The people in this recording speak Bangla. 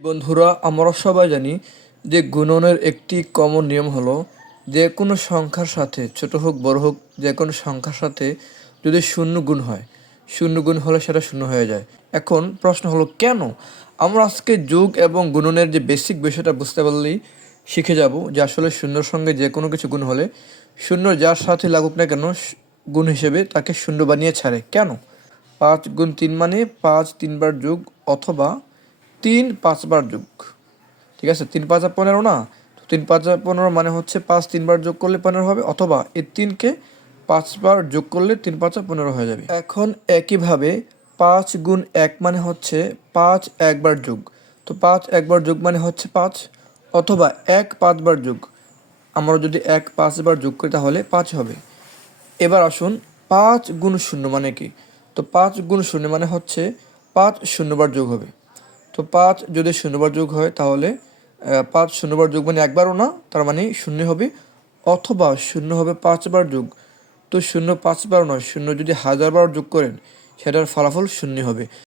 বন্ধুরা, আমরা সবাই জানি যে গুণনের একটি কমন নিয়ম হলো যে কোনো সংখ্যার সাথে, ছোট হোক, বড় হোক, যে কোনো সংখ্যার সাথে যদি শূন্য গুণ হয়, শূন্য গুণ হলে সেটা শূন্য হয়ে যায়। এখন প্রশ্ন হলো, কেন? আমরা আজকে যোগ এবং গুণনের যে বেসিক বিষয়টা বুঝতে পারলেই শিখে যাব যে আসলে শূন্যর সঙ্গে যে কোনো কিছু গুণ হলে শূন্য যার সাথে লাগুক না কেন গুণ হিসেবে তাকে শূন্য বানিয়ে ছাড়ে। কেন? পাঁচ গুণ তিন মানে পাঁচ তিনবার যোগ অথবা তিন পাঁচবার যোগ। ঠিক আছে? তিন পাঁচা পনেরো না? তো তিন পাঁচা পনেরো মানে হচ্ছে পাঁচ তিনবার যোগ করলে পনেরো হবে, অথবা এই তিনকে পাঁচবার যোগ করলে তিন পাঁচা পনেরো হয়ে যাবে। এখন একইভাবে পাঁচ গুণ এক মানে হচ্ছে পাঁচ একবার যোগ। তো পাঁচ একবার যোগ মানে হচ্ছে পাঁচ, অথবা এক পাঁচবার যোগ। আমরা যদি এক পাঁচবার যোগ করি তাহলে পাঁচ হবে। এবার আসুন পাঁচ গুণ শূন্য মানে কি? তো পাঁচ গুণ শূন্য মানে হচ্ছে পাঁচ শূন্যবার যোগ হবে। তো পাঁচ যদি শূন্যবার যোগ হয় তাহলে পাঁচ শূন্যবার যোগ মানে একবারও না, তার মানে শূন্য হবে। অথবা শূন্য হবে পাঁচবার যোগ। তো শূন্য পাঁচবার নয়, শূন্য যদি হাজারবার যোগ করেন, সেটার ফলাফল শূন্য হবে।